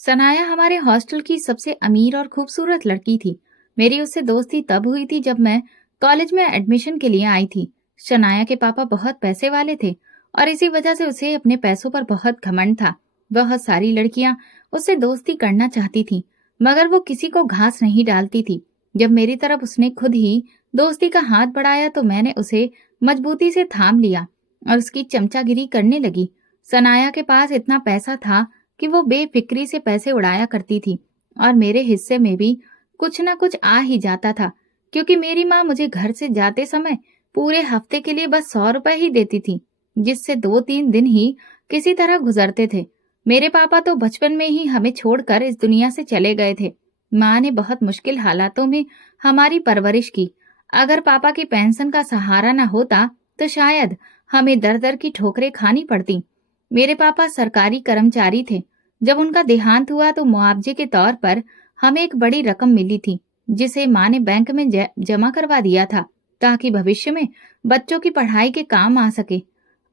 सनाया हमारे हॉस्टल की सबसे अमीर और खूबसूरत लड़की थी। मेरी उससे दोस्ती तब हुई थी जब मैं कॉलेज में एडमिशन के लिए आई थी। शनाया के पापा बहुत पैसे वाले थे और इसी वजह से उसे अपने पैसों पर बहुत घमंड था। बहुत सारी लड़कियां उससे दोस्ती करना चाहती थी, मगर वो किसी को घास नहीं डालती थी। जब मेरी तरफ उसने खुद ही दोस्ती का हाथ बढ़ाया तो मैंने उसे मजबूती से थाम लिया और उसकी चमचागिरी करने लगी। सनाया के पास इतना पैसा था कि वो बेफिक्री से पैसे उड़ाया करती थी और मेरे हिस्से में भी कुछ ना कुछ आ ही जाता था, क्योंकि मेरी माँ मुझे घर से जाते समय पूरे हफ्ते के लिए बस 100 रुपए ही देती थी, जिससे 2-3 दिन ही किसी तरह गुजरते थे। मेरे पापा तो बचपन में ही हमें छोड़कर इस दुनिया से चले गए थे। माँ ने बहुत मुश्किल हालातों में हमारी परवरिश की। अगर पापा की पेंशन का सहारा न होता तो शायद हमें दर दर की ठोकरें खानी पड़ती। मेरे पापा सरकारी कर्मचारी थे। जब उनका देहांत हुआ तो मुआवजे के तौर पर हमें एक बड़ी रकम मिली थी, जिसे माँ ने बैंक में जमा करवा दिया था, ताकि भविष्य में बच्चों की पढ़ाई के काम आ सके।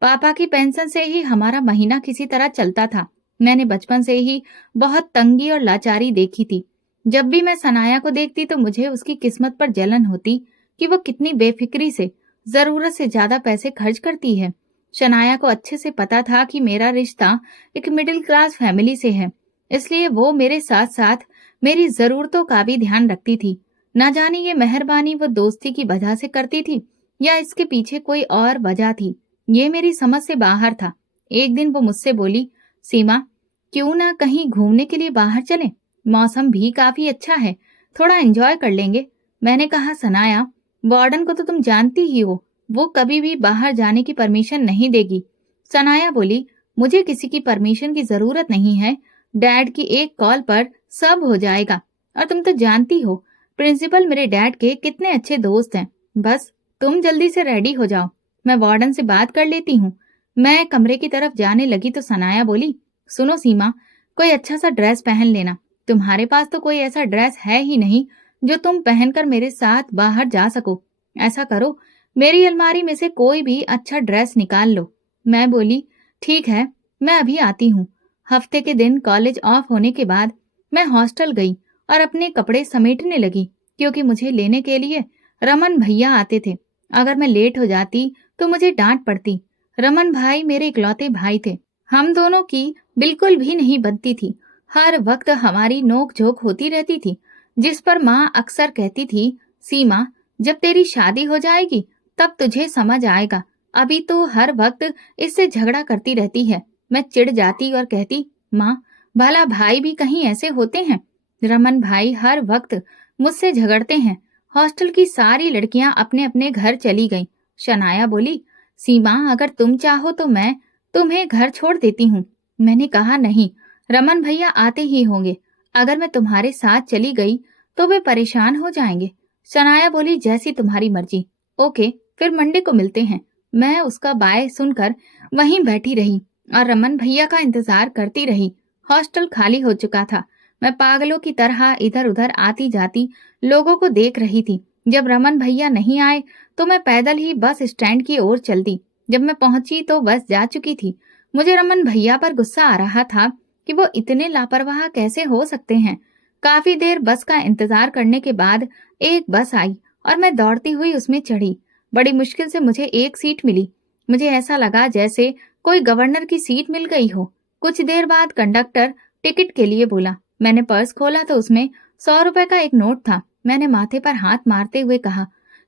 पापा की पेंशन से ही हमारा महीना किसी तरह चलता था। मैंने बचपन से ही बहुत तंगी और लाचारी देखी थी। जब भी मैं सनाया को देखती तो मुझे उसकी किस्मत पर जलन होती कि वो कितनी बेफिक्री से जरूरत से ज्यादा पैसे खर्च करती है। शनाया को अच्छे से पता था कि मेरा रिश्ता एक मिडिल क्लास फैमिली से है, इसलिए वो मेरे साथ साथ मेरी जरूरतों का भी ध्यान रखती थी। न जाने ये मेहरबानी वो दोस्ती की वजह से करती थी या इसके पीछे कोई और वजह थी, ये मेरी समझ से बाहर था। एक दिन वो मुझसे बोली, सीमा, क्यों ना कहीं घूमने के लिए बाहर चलें? मौसम भी काफी अच्छा है, थोड़ा एंजॉय कर लेंगे। मैंने कहा, सनाया, वार्डन को तो तुम जानती ही हो, वो कभी भी बाहर जाने की परमिशन नहीं देगी। सनाया बोली, मुझे किसी की परमिशन की जरूरत नहीं है। डैड की एक कॉल पर सब हो जाएगा। और तुम तो जानती हो प्रिंसिपल मेरे डैड के कितने अच्छे दोस्त हैं। बस तुम जल्दी से रेडी हो जाओ, मैं वार्डन से बात कर लेती हूँ। मैं कमरे की तरफ जाने लगी तो सनाया बोली, सुनो सीमा, कोई अच्छा सा ड्रेस पहन लेना। तुम्हारे पास तो कोई ऐसा ड्रेस है ही नहीं जो तुम पहनकर मेरे साथ बाहर जा सको। ऐसा करो, मेरी अलमारी में से कोई भी अच्छा ड्रेस निकाल लो। मैं बोली, ठीक है, मैं अभी आती हूँ। हफ्ते के दिन कॉलेज ऑफ होने के बाद मैं हॉस्टल गई और अपने कपड़े समेटने लगी, क्योंकि मुझे लेने के लिए रमन भैया आते थे। अगर मैं लेट हो जाती तो मुझे डांट पड़ती। रमन भाई मेरे इकलौते भाई थे। हम दोनों की बिल्कुल भी नहीं बनती थी। हर वक्त हमारी नोक झोंक होती रहती थी, जिस पर माँ अक्सर कहती थी, सीमा, जब तेरी शादी हो जाएगी तब तुझे समझ आएगा, अभी तो हर वक्त इससे झगड़ा करती रहती है। मैं चिढ़ जाती और कहती, माँ, भला भाई भी कहीं ऐसे होते हैं? रमन भाई हर वक्त मुझसे झगड़ते हैं। हॉस्टल की सारी लड़कियां अपने अपने घर चली गईं। शनाया बोली, सीमा, अगर तुम चाहो तो मैं तुम्हें घर छोड़ देती हूँ। मैंने कहा, नहीं, रमन भैया आते ही होंगे। अगर मैं तुम्हारे साथ चली गई तो वे परेशान हो जाएंगे। शनाया बोली, जैसी तुम्हारी मर्जी। ओके, फिर मंडे को मिलते हैं। मैं उसका बाय सुनकर वहीं बैठी रही और रमन भैया का इंतजार करती रही। हॉस्टल खाली हो चुका था। मैं पागलों की तरह इधर उधर आती जाती लोगों को देख रही थी। जब रमन भैया नहीं आए तो मैं पैदल ही बस स्टैंड की ओर चलती। जब मैं पहुंची तो बस जा चुकी थी। मुझे रमन भैया पर गुस्सा आ रहा था कि वो इतने लापरवाह कैसे हो सकते हैं। काफी देर बस का इंतजार करने के बाद एक बस आई और मैं दौड़ती हुई उसमें चढ़ी। बड़ी मुश्किल से मुझे एक सीट मिली। मुझे ऐसा लगा जैसे कोई गवर्नर की सीट मिल गई हो। कुछ देर बाद कंडक्टर टिकट के लिए बोला। मैंने पर्स खोला तो उसमें 100 रुपए का एक नोट था। मैंने माथे पर हाथ मारते हुए कहा,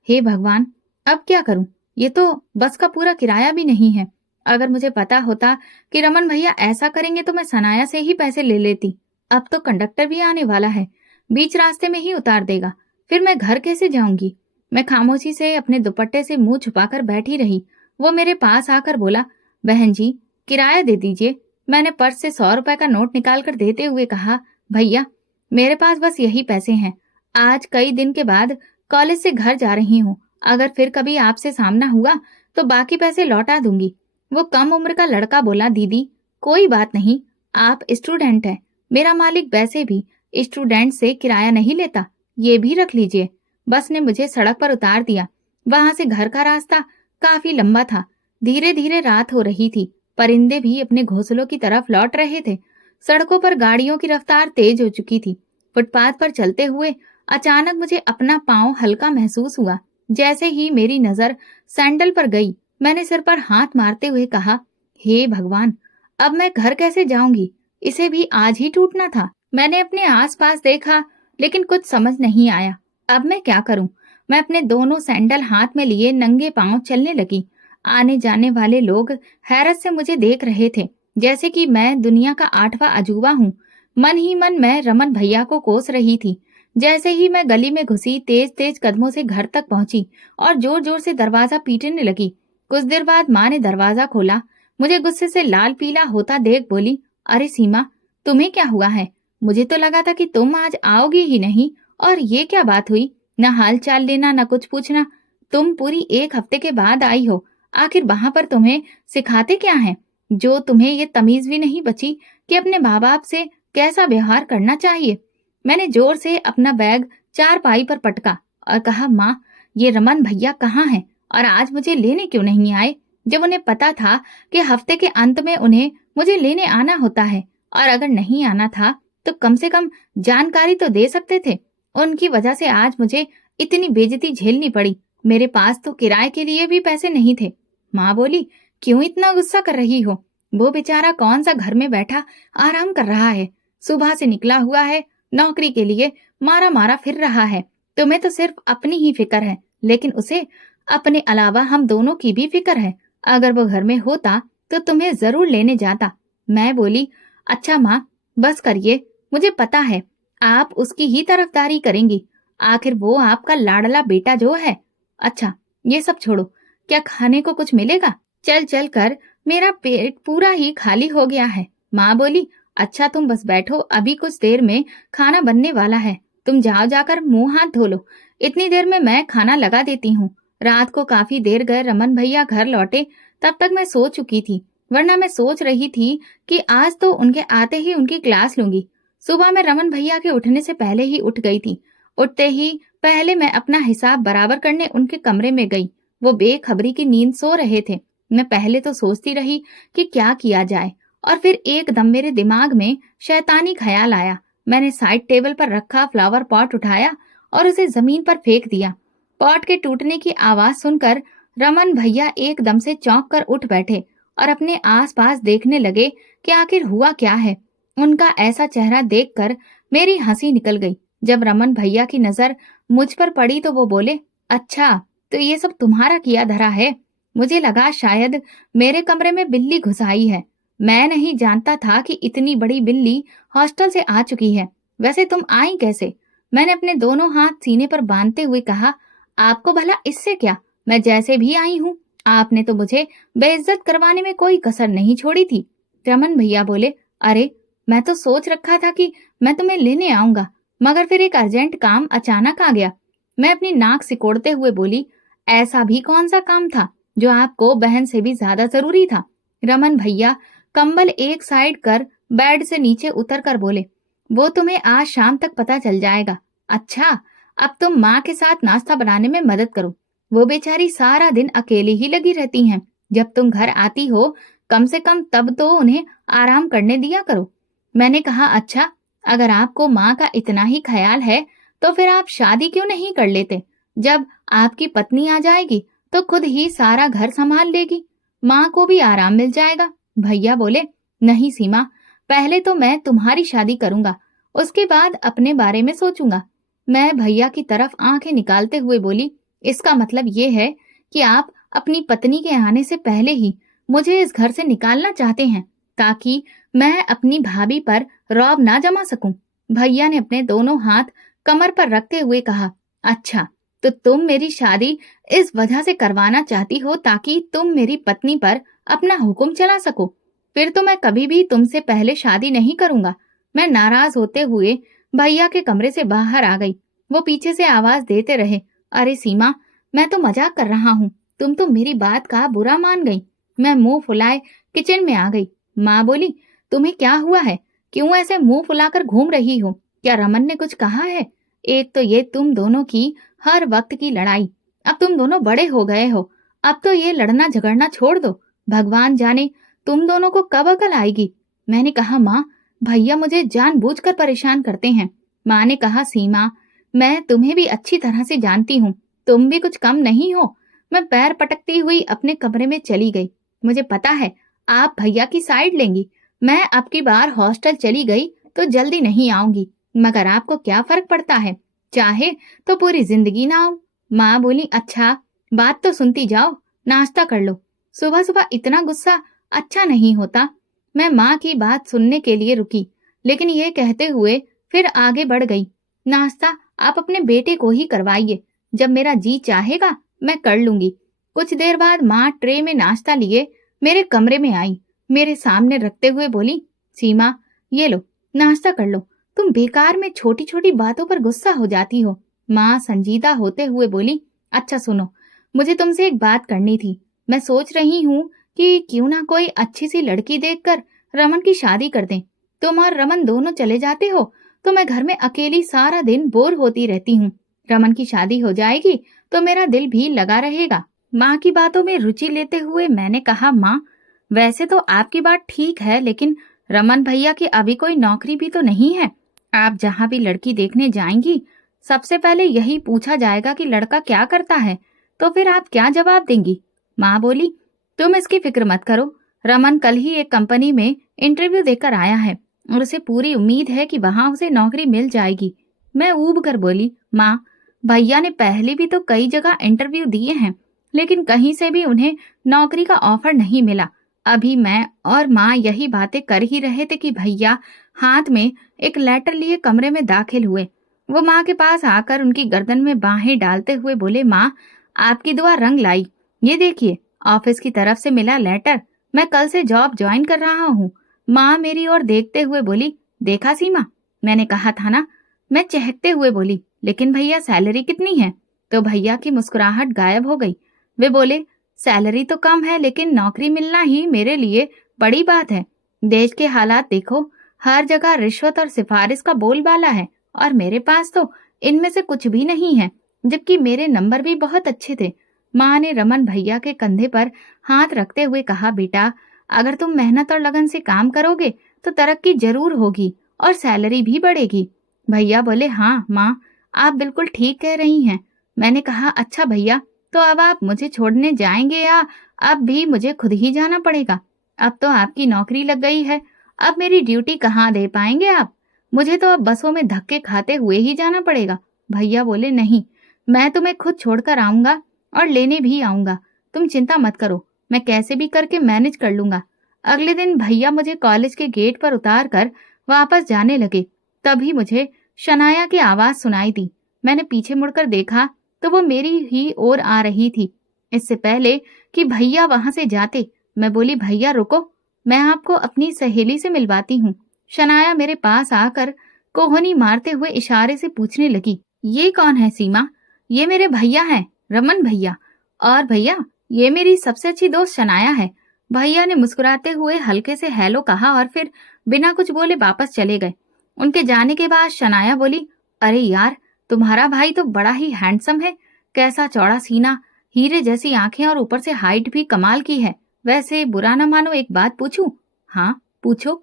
हे भगवान, अब क्या करूं? ये तो बस का पूरा किराया भी नहीं है। अगर मुझे पता होता कि रमन भैया ऐसा करेंगे तो मैं सनाया से ही पैसे ले लेती। अब तो कंडक्टर भी आने वाला है, बीच रास्ते में ही उतार देगा। फिर मैं घर कैसे जाऊंगी? मैं खामोशी से अपने दुपट्टे से मुंह छुपाकर बैठी रही। वो मेरे पास आकर बोला, बहन जी, किराया दे दीजिए। मैंने पर्स से 100 रुपए का नोट निकालकर देते हुए कहा, भैया, मेरे पास बस यही पैसे हैं। आज कई दिन के बाद कॉलेज से घर जा रही हूँ। अगर फिर कभी आपसे सामना हुआ तो बाकी पैसे लौटा दूंगी। वो कम उम्र का लड़का बोला, दीदी, कोई बात नहीं, आप स्टूडेंट हैं। मेरा मालिक वैसे भी स्टूडेंट से किराया नहीं लेता, ये भी रख लीजिए। बस ने मुझे सड़क पर उतार दिया। वहां से घर का रास्ता काफी लंबा था। धीरे धीरे रात हो रही थी। परिंदे भी अपने घोंसलों की तरफ लौट रहे थे। सड़कों पर गाड़ियों की रफ्तार तेज हो चुकी थी। फुटपाथ पर चलते हुए अचानक मुझे अपना पांव हल्का महसूस हुआ। जैसे ही मेरी नजर सैंडल पर गई, मैंने सिर पर हाथ मारते हुए कहा, हे भगवान, अब मैं घर कैसे जाऊंगी? इसे भी आज ही टूटना था। मैंने अपने आसपास देखा, लेकिन कुछ समझ नहीं आया। अब मैं क्या करूं? मैं अपने दोनों सैंडल हाथ में लिए नंगे पांव चलने लगी। आने जाने वाले लोग हैरत से मुझे देख रहे थे, जैसे कि मैं दुनिया का 8वां अजूबा हूँ। मन ही मन मैं रमन भैया को कोस रही थी। जैसे ही मैं गली में घुसी, तेज तेज कदमों से घर तक पहुंची और जोर जोर से दरवाजा पीटने लगी। कुछ देर बाद माँ ने दरवाजा खोला। मुझे गुस्से से लाल पीला होता देख बोली, अरे सीमा, तुम्हें क्या हुआ है? मुझे तो लगा था कि तुम आज आओगी ही नहीं। और ये क्या बात हुई? न हाल चाल लेना, न कुछ पूछना। तुम पूरी 1 हफ्ते के बाद आई हो। आखिर वहां पर तुम्हें सिखाते क्या है, जो तुम्हें ये तमीज भी नहीं बची कि अपने माँ बाप से कैसा व्यवहार करना चाहिए? मैंने जोर से अपना बैग चारपाई पर पटका और कहा, माँ, ये रमन भैया कहाँ हैं और आज मुझे लेने क्यों नहीं आए? जब उन्हें पता था कि हफ्ते के अंत में उन्हें मुझे लेने आना होता है, और अगर नहीं आना था तो कम से कम जानकारी तो दे सकते थे। उनकी वजह से आज मुझे इतनी बेइज्जती झेलनी पड़ी। मेरे पास तो किराए के लिए भी पैसे नहीं थे। माँ बोली, क्यों इतना गुस्सा कर रही हो? वो बेचारा कौन सा घर में बैठा आराम कर रहा है, सुबह से निकला हुआ है, नौकरी के लिए मारा मारा फिर रहा है। तुम्हें तो सिर्फ अपनी ही फिक्र है, लेकिन उसे अपने अलावा हम दोनों की भी फिक्र है। अगर वो घर में होता तो तुम्हें जरूर लेने जाता। मैं बोली, अच्छा माँ, बस करिए, मुझे पता है आप उसकी ही तरफदारी करेंगी। आखिर वो आपका लाडला बेटा जो है। अच्छा, ये सब छोड़ो, क्या खाने को कुछ मिलेगा? चल चल कर मेरा पेट पूरा ही खाली हो गया है। माँ बोली, अच्छा तुम बस बैठो, अभी कुछ देर में खाना बनने वाला है। तुम जाओ, जाकर मुंह हाथ धो लो। इतनी देर में मैं खाना लगा देती हूँ। रात को काफी देर गए रमन भैया घर लौटे, तब तक मैं सो चुकी थी। वरना मैं सोच रही थी कि आज तो उनके आते ही उनकी क्लास लूंगी। सुबह मैं रमन भैया के उठने से पहले ही उठ गई थी। उठते ही पहले मैं अपना हिसाब बराबर करने उनके कमरे में गई। वो बेखबरी की नींद सो रहे थे। मैं पहले तो सोचती रही कि क्या किया जाए, और फिर एकदम मेरे दिमाग में शैतानी ख्याल आया। मैंने साइड टेबल पर रखा फ्लावर पॉट उठाया और उसे जमीन पर फेंक दिया। पॉट के टूटने की आवाज सुनकर रमन भैया एकदम से चौंक कर उठ बैठे और अपने आसपास देखने लगे कि आखिर हुआ क्या है। उनका ऐसा चेहरा देखकर मेरी हंसी निकल गई। जब रमन भैया की नजर मुझ पर पड़ी तो वो बोले, अच्छा, तो ये सब तुम्हारा किया धरा है। मुझे लगा शायद मेरे कमरे में बिल्ली घुस आई है। मैं नहीं जानता था कि इतनी बड़ी बिल्ली हॉस्टल से आ चुकी है। वैसे तुम आई कैसे? मैंने अपने दोनों हाथ सीने पर बांधते हुए कहा, आपको भला इससे क्या? मैं जैसे भी आई हूँ। आपने तो मुझे बेइज्जत करवाने में कोई कसर नहीं छोड़ी थी। रमन भैया बोले, अरे, मैं तो सोच रखा था कि मैं तुम्हें लेने आऊंगा, मगर फिर एक अर्जेंट काम अचानक आ गया। मैं अपनी नाक सिकोड़ते हुए बोली, ऐसा भी कौन सा काम था जो आपको बहन से भी ज्यादा जरूरी था? रमन भैया कंबल एक साइड कर बेड से नीचे उतर कर बोले, वो तुम्हें आज शाम तक पता चल जाएगा। अच्छा, अब तुम माँ के साथ नाश्ता बनाने में मदद करो। वो बेचारी सारा दिन अकेली ही लगी रहती हैं। जब तुम घर आती हो, कम से कम तब तो उन्हें आराम करने दिया करो। मैंने कहा, अच्छा, अगर आपको माँ का इतना ही ख्याल है तो फिर आप शादी क्यों नहीं कर लेते? जब आपकी पत्नी आ जाएगी तो खुद ही सारा घर संभाल लेगी, माँ को भी आराम मिल जाएगा। भैया बोले, नहीं सीमा, पहले तो मैं तुम्हारी शादी करूंगा, उसके बाद अपने बारे में सोचूंगा। मैं भैया की तरफ आंखें निकालते हुए बोली, इसका मतलब ये है कि आप अपनी पत्नी के आने से पहले ही मुझे इस घर से निकालना चाहते हैं, ताकि मैं अपनी भाभी पर रौब ना जमा सकूं। भैया ने अपने दोनों हाथ कमर पर रखते हुए कहा, अच्छा, तो तुम मेरी शादी इस वजह से करवाना चाहती हो ताकि तुम मेरी पत्नी पर अपना हुक्म चला सको। फिर तो मैं कभी भी तुमसे पहले शादी नहीं करूंगा। मैं नाराज होते हुए भैया के कमरे से बाहर आ गई। वो पीछे से आवाज देते रहे, अरे सीमा, मैं तो मजाक कर रहा हूँ, तुम तो मेरी बात का बुरा मान गई। मैं मुंह फुलाए किचन में आ गई। माँ बोली, तुम्हें क्या हुआ है? क्यों ऐसे मुंह फुलाकर घूम रही हो? क्या रमन ने कुछ कहा है? एक तो ये तुम दोनों की हर वक्त की लड़ाई। अब तुम दोनों बड़े हो गए हो, अब तो ये लड़ना झगड़ना छोड़ दो। भगवान जाने तुम दोनों को कब अकल आएगी। मैंने कहा, माँ, भैया मुझे जानबूझकर परेशान करते हैं। माँ ने कहा, सीमा, मैं तुम्हें भी अच्छी तरह से जानती हूँ, तुम भी कुछ कम नहीं हो। मैं पैर पटकती हुई अपने कमरे में चली गई। मुझे पता है आप भैया की साइड लेंगी। मैं अब की बार हॉस्टल चली गई तो जल्दी नहीं आऊंगी, मगर आपको क्या फर्क पड़ता है, चाहे तो पूरी जिंदगी ना आऊं। माँ बोली, अच्छा, बात तो सुनती जाओ, नाश्ता कर लो। सुबह सुबह इतना गुस्सा अच्छा नहीं होता। मैं माँ की बात सुनने के लिए रुकी, लेकिन ये कहते हुए फिर आगे बढ़ गई। नाश्ता आप अपने बेटे को ही करवाइए, जब मेरा जी चाहेगा मैं कर लूंगी। कुछ देर बाद माँ ट्रे में नाश्ता लिए मेरे कमरे में आई, मेरे सामने रखते हुए बोली, सीमा, ये लो, नाश्ता कर लो। तुम बेकार में छोटी छोटी बातों पर गुस्सा हो जाती हो। माँ संजीदा होते हुए बोली, अच्छा सुनो, मुझे तुमसे एक बात करनी थी। मैं सोच रही हूँ कि क्यों ना कोई अच्छी सी लड़की देखकर रमन की शादी कर दें। तुम और रमन दोनों चले जाते हो तो मैं घर में अकेली सारा दिन बोर होती रहती हूँ। रमन की शादी हो जाएगी तो मेरा दिल भी लगा रहेगा। माँ की बातों में रुचि लेते हुए मैंने कहा, माँ, वैसे तो आपकी बात ठीक है, लेकिन रमन भैया की अभी कोई नौकरी भी तो नहीं है। आप जहाँ भी लड़की देखने जाएंगी सबसे पहले यही पूछा जाएगा कि लड़का क्या करता है, तो फिर आप क्या जवाब देंगी। माँ बोली, तुम इसकी फिक्र मत करो, रमन कल ही एक कंपनी में इंटरव्यू देकर आया है और उसे पूरी उम्मीद है कि वहां उसे नौकरी मिल जाएगी। मैं ऊब कर बोली, माँ, भैया ने पहले भी तो कई जगह इंटरव्यू दिए हैं, लेकिन कहीं से भी उन्हें नौकरी का ऑफर नहीं मिला। अभी मैं और माँ यही बातें कर ही रहे थे कि भैया हाथ में एक लेटर लिए कमरे में दाखिल हुए। वो माँ के पास आकर उनकी गर्दन में बाहें डालते हुए बोले, माँ, आपकी दुआ रंग लाई। ये देखिए, ऑफिस की तरफ से मिला लेटर। मैं कल से जॉब ज्वाइन कर रहा हूँ। माँ मेरी ओर देखते हुए बोली, देखा सीमा, मैंने कहा था ना। मैं चहकते हुए बोली, लेकिन भैया सैलरी कितनी है? तो भैया की मुस्कुराहट गायब हो गई। वे बोले, सैलरी तो कम है, लेकिन नौकरी मिलना ही मेरे लिए बड़ी बात है। देश के हालात देखो, हर जगह रिश्वत और सिफारिश का बोलबाला है, और मेरे पास तो इनमें से कुछ भी नहीं है, जबकि मेरे नंबर भी बहुत अच्छे थे। माँ ने रमन भैया के कंधे पर हाथ रखते हुए कहा, बेटा, अगर तुम मेहनत और लगन से काम करोगे तो तरक्की जरूर होगी और सैलरी भी बढ़ेगी। भैया बोले, हाँ माँ, आप बिल्कुल ठीक कह रही हैं। मैंने कहा, अच्छा भैया, तो अब आप मुझे छोड़ने जाएंगे या अब भी मुझे खुद ही जाना पड़ेगा? अब तो आपकी नौकरी लग गई है, अब मेरी ड्यूटी कहाँ दे पाएंगे आप? मुझे तो अब बसों में धक्के खाते हुए ही जाना पड़ेगा। भैया बोले, नहीं, मैं तुम्हें खुद छोड़कर आऊंगा और लेने भी आऊंगा। तुम चिंता मत करो, मैं कैसे भी करके मैनेज कर लूंगा। अगले दिन भैया मुझे कॉलेज के गेट पर उतार कर वापस जाने लगे। तभी मुझे शनाया की आवाज सुनाई दी। मैंने पीछे मुड़कर देखा तो वो मेरी ही ओर आ रही थी। इससे पहले कि भैया वहां से जाते, मैं बोली, भैया रुको, मैं आपको अपनी सहेली से मिलवाती हूँ। शनाया मेरे पास आकर कोहनी मारते हुए इशारे से पूछने लगी, ये कौन है सीमा? ये मेरे भैया हैं, रमन भैया। और भैया, ये मेरी सबसे अच्छी दोस्त शनाया है। भैया ने मुस्कुराते हुए हल्के से हेलो कहा और फिर बिना कुछ बोले वापस चले गए। उनके जाने के बाद शनाया बोली, अरे यार, तुम्हारा भाई तो बड़ा ही हैंडसम है। कैसा चौड़ा सीना, हीरे जैसी आंखें और ऊपर से हाइट भी कमाल की है। वैसे बुरा ना मानो, एक बात पूछूं? हाँ पूछो।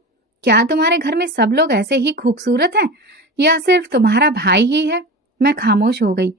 क्या तुम्हारे घर में सब लोग ऐसे ही खूबसूरत हैं या सिर्फ तुम्हारा भाई ही है? मैं खामोश हो गई,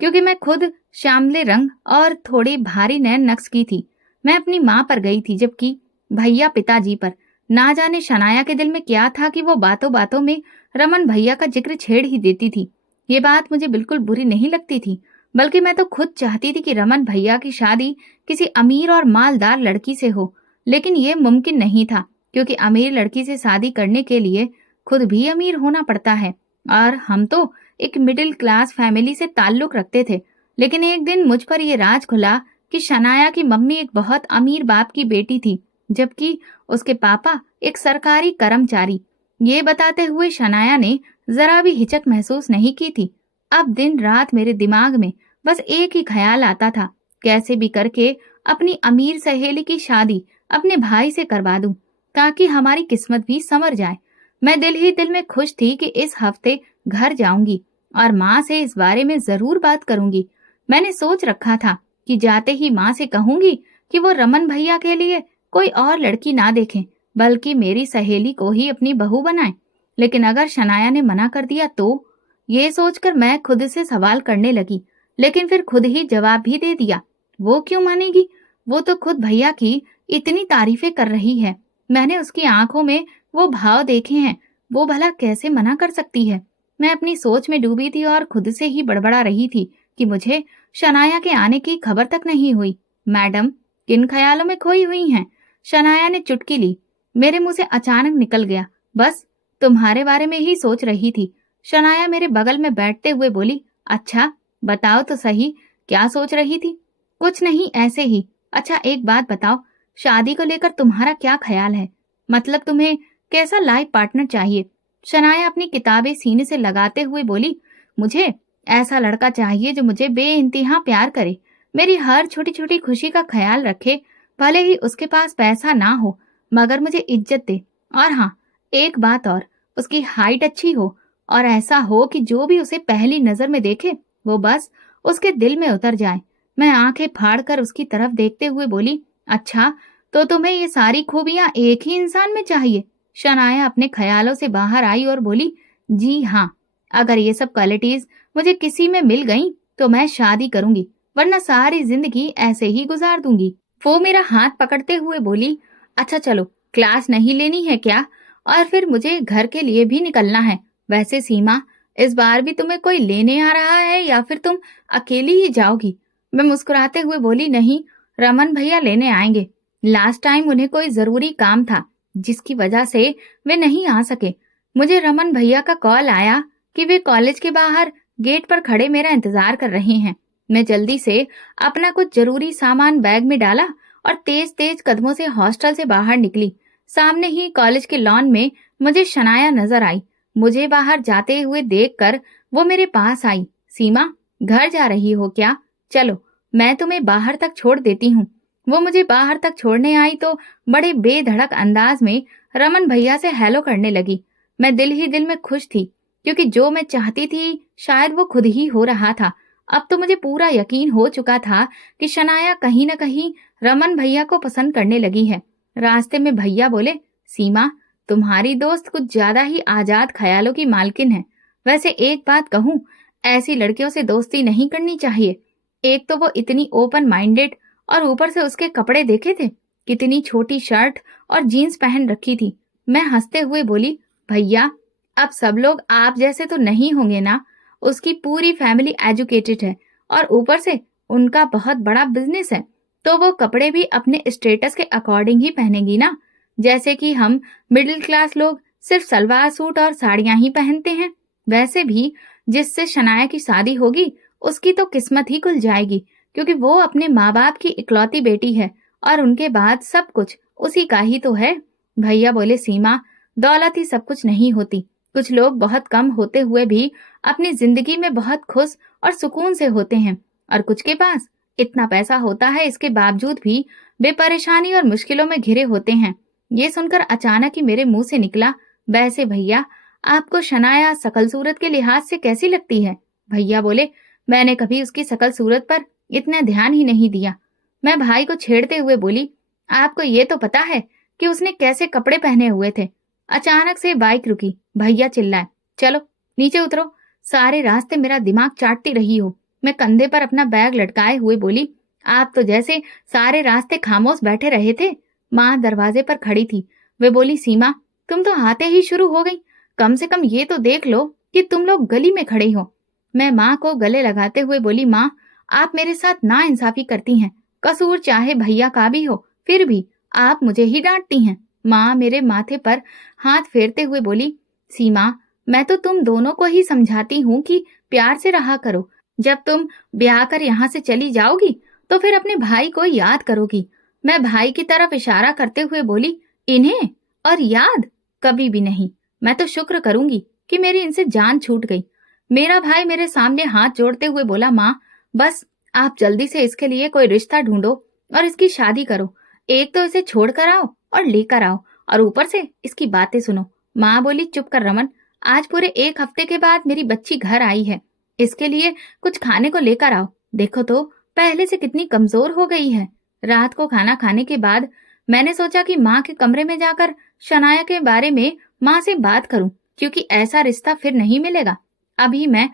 क्योंकि मैं खुद श्यामले रंग और थोड़ी भारी नैन नक्श की थी। मैं अपनी माँ पर गई थी, जबकि भैया पिताजी पर। ना जाने शनाया के दिल में क्या था कि वो बातों बातों में रमन भैया का जिक्र छेड़ ही देती थी। ये बात मुझे बिल्कुल बुरी नहीं लगती थी, बल्कि मैं तो खुद चाहती थी कि रमन भैया की शादी किसी अमीर और मालदार लड़की से हो। लेकिन ये मुमकिन नहीं था, क्योंकि अमीर लड़की से शादी करने के लिए खुद भी अमीर होना पड़ता है, और हम तो एक मिडिल क्लास फैमिली से ताल्लुक रखते थे। लेकिन एक दिन मुझ पर यह राज खुला कि शनाया की मम्मी एक बहुत अमीर बाप की बेटी थी, जबकि उसके पापा एक सरकारी कर्मचारी। ये बताते हुए शनाया ने जरा भी हिचक महसूस नहीं की थी। अब दिन रात मेरे दिमाग में बस एक ही ख्याल आता था, कैसे भी करके अपनी अमीर सहेली की शादी अपने भाई से करवा दूं, ताकि हमारी किस्मत भी संवर जाए। मैं दिल ही दिल में खुश थी कि इस हफ्ते घर जाऊंगी और माँ से इस बारे में जरूर बात करूंगी। मैंने सोच रखा था कि जाते ही माँ से कहूंगी कि वो रमन भैया के लिए कोई और लड़की ना देखें, बल्कि मेरी सहेली को ही अपनी बहू बनाए। लेकिन अगर शनाया ने मना कर दिया तो? ये सोचकर मैं खुद से सवाल करने लगी, लेकिन फिर खुद ही जवाब भी दे दिया। वो क्यों मानेगी? वो तो खुद भैया की इतनी तारीफें कर रही है। मैंने उसकी आंखों में वो भाव देखे हैं, वो भला कैसे मना कर सकती है? मैं अपनी सोच में डूबी थी और खुद से ही बड़बड़ा रही थी कि मुझे शनाया के आने की खबर तक नहीं हुई। मैडम, किन ख्यालों में खोई हुई हैं? शनाया ने चुटकी ली। मेरे मुंह से अचानक निकल गया, बस तुम्हारे बारे में ही सोच रही थी। शनाया मेरे बगल में बैठते हुए बोली, अच्छा बताओ तो सही, क्या सोच रही थी? कुछ नहीं, ऐसे ही। अच्छा एक बात बताओ, शादी को लेकर तुम्हारा क्या ख्याल है? मतलब तुम्हें कैसा लाइफ पार्टनर चाहिए? शनाया अपनी किताबें सीने से लगाते हुए बोली, मुझे ऐसा लड़का चाहिए जो मुझे बेइंतहा प्यार करे, मेरी हर छोटी छोटी खुशी का ख्याल रखे, भले ही उसके पास पैसा ना हो मगर मुझे इज्जत दे। और हाँ, एक बात और, उसकी हाइट अच्छी हो और ऐसा हो कि जो भी उसे पहली नजर में देखे वो बस उसके दिल में उतर जाए। मैं आंखें फाड़कर उसकी तरफ देखते हुए बोली, अच्छा तो तुम्हें ये सारी खूबियां एक ही इंसान में चाहिए? शनाया अपने ख्यालों से बाहर आई और बोली, जी हाँ, अगर ये सब क्वालिटीज मुझे किसी में मिल गई तो मैं शादी करूंगी, वरना सारी जिंदगी ऐसे ही गुजार दूंगी। वो मेरा हाथ पकड़ते हुए बोली, अच्छा चलो, क्लास नहीं लेनी है क्या? और फिर मुझे घर के लिए भी निकलना है। वैसे सीमा, इस बार भी तुम्हें कोई लेने आ रहा है या फिर तुम अकेली ही जाओगी? मैं मुस्कुराते हुए बोली, नहीं, रमन भैया लेने आएंगे। लास्ट टाइम उन्हें कोई जरूरी काम था जिसकी वजह से वे नहीं आ सके। मुझे रमन भैया का कॉल आया कि वे कॉलेज के बाहर गेट पर खड़े मेरा इंतजार कर रहे हैं। मैं जल्दी से अपना कुछ जरूरी सामान बैग में डाला और तेज तेज कदमों से हॉस्टल से बाहर निकली। सामने ही कॉलेज के लॉन में मुझे शनाया नजर आई। मुझे बाहर जाते हुए देखकर वो मेरे पास आई। सीमा, घर जा रही हो क्या? चलो, मैं तुम्हें बाहर तक छोड़ देती हूँ। वो मुझे बाहर तक छोड़ने आई तो बड़े बेधड़क अंदाज में रमन भैया से हेलो करने लगी। मैं दिल ही दिल में खुश थी, क्योंकि जो मैं चाहती थी शायद वो खुद ही हो रहा था। अब तो मुझे पूरा यकीन हो चुका था कि शनाया कहीं न कहीं रमन भैया को पसंद करने लगी है। रास्ते में भैया बोले, सीमा, तुम्हारी दोस्त कुछ ज्यादा ही आजाद ख्यालों की मालकिन है। वैसे एक बात कहूँ, ऐसी लड़कियों से दोस्ती नहीं करनी चाहिए। एक तो वो इतनी ओपन माइंडेड, और ऊपर से उसके कपड़े देखे थे, कितनी छोटी शर्ट और जीन्स पहन रखी थी। मैं हंसते हुए बोली, भैया, अब सब लोग आप जैसे तो नहीं होंगे ना। उसकी पूरी फैमिली एजुकेटेड है और ऊपर से उनका बहुत बड़ा बिजनेस है, तो वो कपड़े भी अपने स्टेटस के अकॉर्डिंग ही पहनेगी ना। जैसे कि हम मिडिल क्लास लोग सिर्फ सलवार सूट और साड़ियां ही पहनते हैं। वैसे भी जिससे शनाया की शादी होगी उसकी तो किस्मत ही खुल जाएगी, क्योंकि वो अपने माँ बाप की इकलौती बेटी है और उनके बाद सब कुछ उसी का ही तो है। भैया बोले, सीमा, दौलत ही सब कुछ नहीं होती। कुछ लोग बहुत कम होते हुए भी अपनी जिंदगी में बहुत खुश और सुकून से होते हैं, और कुछ के पास इतना पैसा होता है, इसके बावजूद भी वे परेशानी और मुश्किलों में घिरे होते हैं। ये सुनकर अचानक ही मेरे मुंह से निकला, वैसे भैया, आपको शनाया शकल सूरत के लिहाज से कैसी लगती है? भैया बोले, मैंने कभी उसकी शकल सूरत पर इतना ध्यान ही नहीं दिया। मैं भाई को छेड़ते हुए बोली, आपको ये तो पता है कि उसने कैसे कपड़े पहने हुए थे? अचानक से बाइक रुकी। भैया चिल्लाए, चलो नीचे उतरो। सारे रास्ते मेरा दिमाग चाटती रही हो। मैं कंधे पर अपना बैग लटकाए हुए बोली, आप तो जैसे सारे रास्ते खामोश बैठे रहे थे। माँ दरवाजे पर खड़ी थी। वे बोली, सीमा, तुम तो आते ही शुरू हो गई। कम से कम ये तो देख लो कि तुम लोग गली में खड़े हो। मैं माँ को गले लगाते हुए बोली, माँ, आप मेरे साथ ना इंसाफी करती हैं। कसूर चाहे भैया का भी हो, फिर भी आप मुझे ही डांटती हैं। माँ मेरे माथे पर हाथ फेरते हुए बोली, सीमा, मैं तो तुम दोनों को ही समझाती हूँ कि प्यार से रहा करो। जब तुम ब्याह कर यहाँ से चली जाओगी तो फिर अपने भाई को याद करोगी। मैं भाई की तरफ इशारा करते हुए बोली, इन्हें और याद कभी भी नहीं। मैं तो शुक्र करूंगी कि मेरी इनसे जान छूट गई। मेरा भाई मेरे सामने हाथ जोड़ते हुए बोला, माँ, बस आप जल्दी से इसके लिए कोई रिश्ता ढूंढो और इसकी शादी करो। एक तो इसे छोड़ कर आओ और लेकर आओ, और ऊपर से इसकी बातें सुनो। माँ बोली, चुप कर रमन, आज पूरे 1 हफ्ते के बाद मेरी बच्ची घर आई है। इसके लिए कुछ खाने को लेकर आओ। देखो तो पहले से कितनी कमजोर हो गई है। रात को खाना खाने के बाद मैंने सोचा कि माँ के कमरे में जाकर शनाया के बारे में माँ से बात करूं, क्योंकि ऐसा रिश्ता फिर नहीं मिलेगा। अभी मैं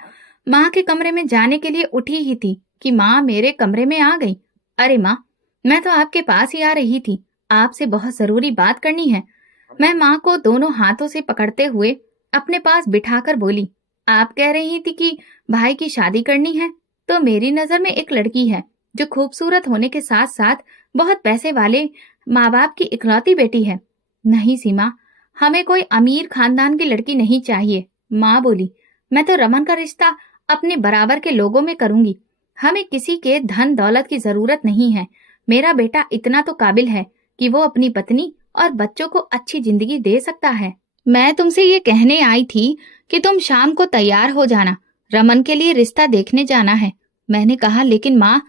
माँ के कमरे में जाने के लिए उठी ही थी कि माँ मेरे कमरे में आ गई। अरे माँ, मैं तो आपके पास ही आ रही थी, आपसे बहुत जरूरी बात करनी है। मैं माँ को दोनों हाथों से पकड़ते हुए अपने पास बिठाकर बोली, आप कह रही थी कि भाई की शादी करनी है, तो मेरी नजर में एक लड़की है जो खूबसूरत होने के साथ साथ बहुत पैसे वाले माँ बाप की इकलौती बेटी है। नहीं सीमा, हमें कोई अमीर खानदान की लड़की नहीं चाहिए। माँ बोली, मैं तो रमन का रिश्ता अपने बराबर के लोगों में करूंगी। हमें किसी के धन दौलत की जरूरत नहीं है। मेरा बेटा इतना तो काबिल है कि वो अपनी पत्नी और बच्चों को अच्छी जिंदगी दे सकता है। मैं तुमसे ये कहने आई थी कि तुम शाम को तैयार हो जाना, रमन के लिए रिश्ता देखने जाना है। मैंने कहा, लेकिन माँ,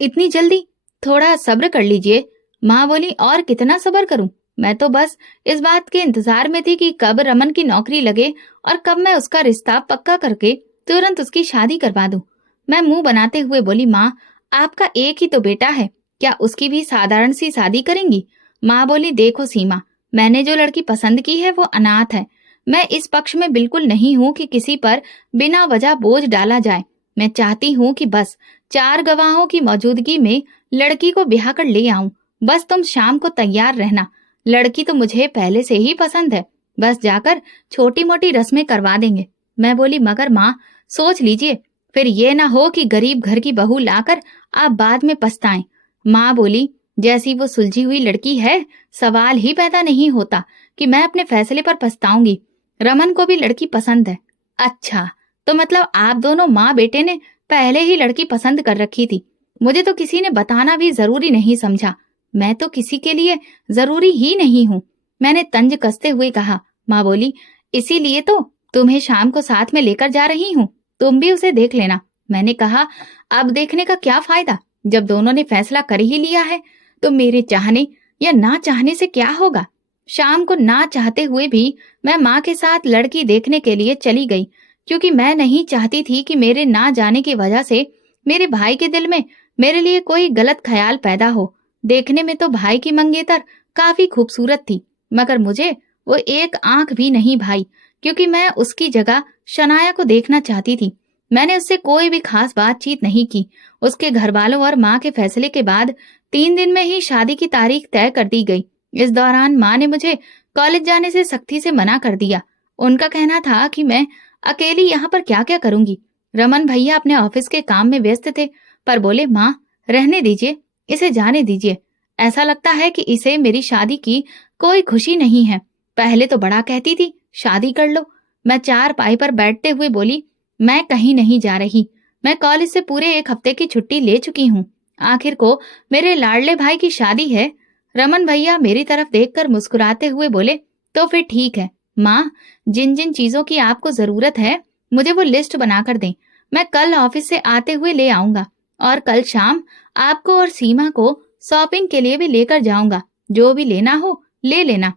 इतनी जल्दी? थोड़ा सब्र कर लीजिए। माँ बोली, और कितना सब्र करूं? मैं तो बस इस बात के इंतजार में थी कि कब रमन की नौकरी लगे और कब मैं उसका रिश्ता पक्का करके तुरंत उसकी शादी करवा दूं। मैं मुंह बनाते हुए बोली, माँ, आपका एक ही तो बेटा है, क्या उसकी भी साधारण सी शादी करेंगी? माँ बोली, देखो सीमा, मैंने जो लड़की पसंद की है वो अनाथ है। मैं इस पक्ष में बिल्कुल नहीं हूँ कि किसी पर बिना वजह बोझ डाला जाए। मैं चाहती हूँ कि बस 4 गवाहों की मौजूदगी में लड़की को ब्याह कर ले आऊं। बस तुम शाम को तैयार रहना। लड़की तो मुझे पहले से ही पसंद है, बस जाकर छोटी मोटी रस्में करवा देंगे। मैं बोली, मगर माँ, सोच लीजिए, फिर ये ना हो कि गरीब घर की बहू लाकर आप बाद में पछताएं। माँ बोली, जैसी वो सुलझी हुई लड़की है, सवाल ही पैदा नहीं होता कि मैं अपने फैसले पर पछताऊंगी। रमन को भी लड़की पसंद है। अच्छा, तो मतलब आप दोनों माँ बेटे ने पहले ही लड़की पसंद कर रखी थी। मुझे तो किसी ने बताना भी जरूरी नहीं समझा। मैं तो किसी के लिए जरूरी ही नहीं हूँ। मैंने तंज कसते हुए कहा। माँ बोली, इसीलिए तो तुम्हें शाम को साथ में लेकर जा रही हूँ, तुम भी उसे देख लेना। मैंने कहा, अब देखने का क्या फायदा, जब दोनों ने फैसला कर ही लिया है तो मेरे चाहने या ना चाहने से क्या होगा। शाम को ना चाहते हुए भी मैं माँ के साथ लड़की देखने के लिए चली गई, क्योंकि मैं नहीं चाहती थी कि मेरे ना जाने की वजह से मेरे भाई के दिल में मेरे लिए कोई गलत ख्याल पैदा हो। देखने में तो भाई की मंगेतर काफी खूबसूरत थी, मगर मुझे वो एक आंख भी नहीं भाई, क्योंकि मैं उसकी जगह शनाया को देखना चाहती थी। मैंने उससे कोई भी खास बातचीत नहीं की। उसके घर वालों और माँ के फैसले के बाद 3 दिन में ही शादी की तारीख तय कर दी गई। इस दौरान माँ ने मुझे कॉलेज जाने से सख्ती से मना कर दिया। उनका कहना था कि मैं अकेली यहाँ पर क्या क्या करूंगी। रमन भैया अपने ऑफिस के काम में व्यस्त थे, पर बोले, माँ, रहने दीजिए, इसे जाने दीजिए। ऐसा लगता है कि इसे मेरी शादी की कोई खुशी नहीं है। पहले तो बड़ा कहती थी, शादी कर लो। मैं चारपाई पर बैठते हुए बोली, मैं कहीं नहीं जा रही। मैं कॉलेज से पूरे 1 हफ्ते की छुट्टी ले चुकी हूँ। आखिर को मेरे लाडले भाई की शादी है। रमन भैया मेरी तरफ देखकर मुस्कुराते हुए बोले, तो फिर ठीक है माँ, जिन जिन चीजों की आपको जरूरत है मुझे वो लिस्ट बनाकर दें। मैं कल ऑफिस से आते हुए ले आऊंगा, और कल शाम आपको और सीमा को शॉपिंग के लिए भी लेकर जाऊंगा। जो भी लेना हो ले लेना।